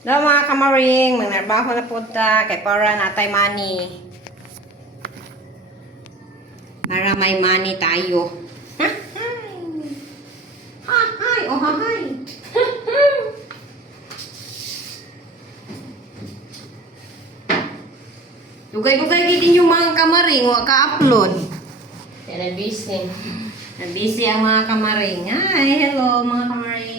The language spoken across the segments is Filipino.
Hello mga kamaring, magnarbaho na po ta kay para natay money. Para may money tayo. Ha, hay, oh ha, hay. Lugay-lugay gid yung mga kamaring wa ka-upload. Yan ang busy. Na-busy ang mga kamaring. Hi, hello mga kamaring.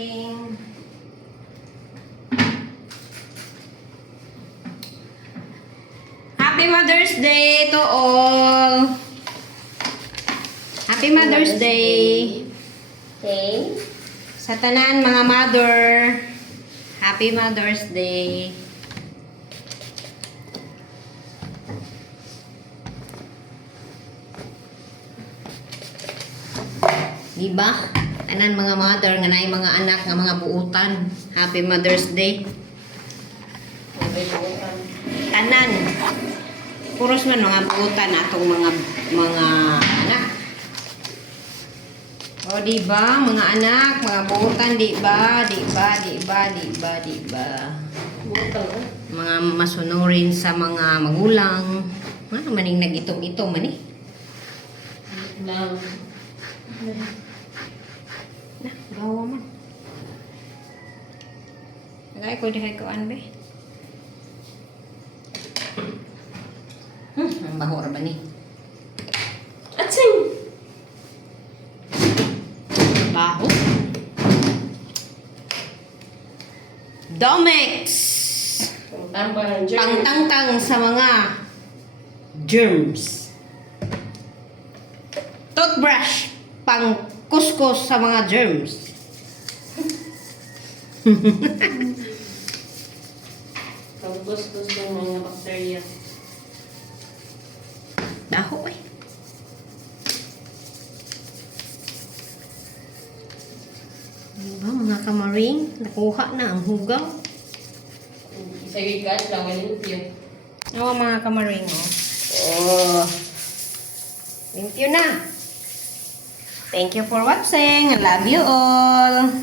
Happy Mother's Day to all. Happy Mother's Day. Okay. Sa tanan mga mother. Happy Mother's Day. Diba? Tanan mga mother nga naay mga anak nga mga buutan. Happy Mother's Day. Sabi ko, um, Tanan. Puros man mga buutan atong mga mga anak. O di ba mga anak, mga buutan di ba? Di ba? Di ba? Di ba? Di ba? ah. Mga masunurin sa mga magulang. Ano maning nag-itong-itong man eh. Lang. Na, gawa man. Nagay ko dihay ko an be. Bahor ba ni? Atsing! Baho. Domex! Pangtangtang sa mga germs. Toothbrush, pang kuskus sa mga germs. Ang gustos ng mga bakterya. Daho eh. Diba mga kamaring? Nakuha na ang hugaw. Isa yung gas lang, malimpyo. Oo mga kamaring oh. Oh. Thank you na. Thank you for watching. I love you all.